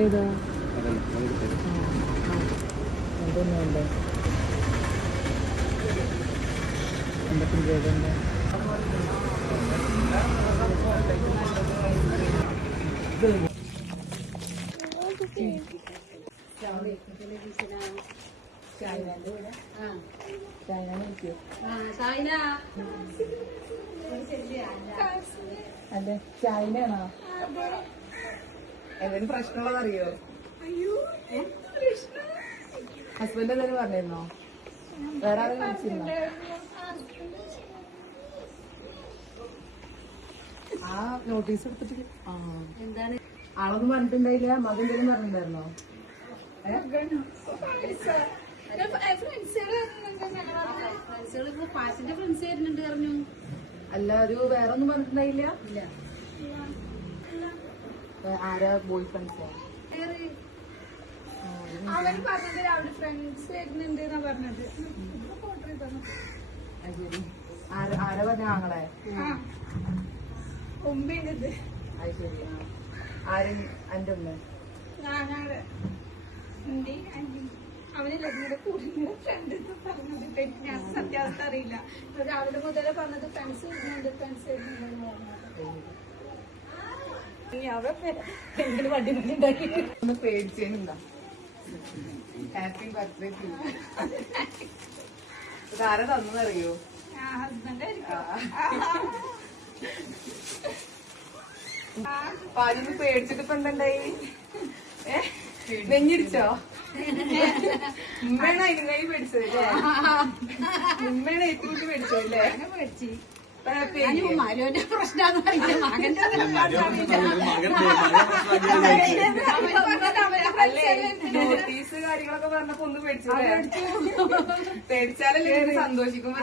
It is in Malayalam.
ഇതേതാ അതൊന്നുണ്ട് എന്തൊക്കെ ചെയ്തുണ്ട് അതെ ചൈനയാണോ എന്തെങ്കിലും പ്രശ്നമുള്ളതറിയോ ഹസ്ബൻഡ് എന്തെങ്കിലും പറഞ്ഞിരുന്നോ വേറെ ആരും വിളിച്ചിരുന്നോ ആ നോട്ടീസ് എടുത്തിട്ട് എന്താണ് ആളൊന്നും പറഞ്ഞിട്ടുണ്ടായില്ല മകൻ എന്തെങ്കിലും പറഞ്ഞിട്ടുണ്ടായിരുന്നോ അല്ല ഒരു വേറെ ഒന്നും പറഞ്ഞിട്ടുണ്ടായില്ല ആരാ ബോയ് ഫ്രണ്ട്സോ അവര് പറഞ്ഞത് രാവിലെ ഫ്രണ്ട്സ് വരുന്നുണ്ട് എന്നാ പറഞ്ഞത് ശരി ആരാ പറഞ്ഞ ആങ്ങളെ ഉമ്മേണ്ടത് അത് ശരി ആരും എന്റെ ഉമ്മ ഞാനാണ് അവനല്ലേ നിങ്ങളുടെ കൂടെ ഫ്രണ്ട് പറഞ്ഞത് ഞാൻ സത്യാവസ്ഥ അറിയില്ല രാവിലെ മുതലേ പറഞ്ഞത് ഫ്രണ്ട്സ് വരുന്നുണ്ട് ഫ്രണ്ട്സ് വരുന്നുണ്ട് എന്തിനു വണ്ടി ഉണ്ടാക്കി ഒന്ന് പേടിച്ചേനുണ്ടാ ഹാപ്പി ബർത്ത്ഡേ ടു ഇതാരാ തന്നറിയോ ഹസ്ബൻഡ് പാലിന് പേടിച്ചിട്ട് ഇപ്പൊ എന്തുണ്ടായി നെഞ്ഞിടിച്ചോ ഉമ്മയാണ് അതിനായി പേടിച്ചത് അല്ലേ ഉമ്മയാണ് ഏറ്റവും കൂടുതൽ പേടിച്ചത് അല്ലേ പേടിച്ചു മരുവിന്റെ പ്രശ്നം നോട്ടീസ് കാര്യങ്ങളൊക്കെ പറഞ്ഞപ്പോ ഒന്ന് പേടിച്ചല്ലേ പേടിച്ചാലല്ലേ സന്തോഷിക്കുമ്പോ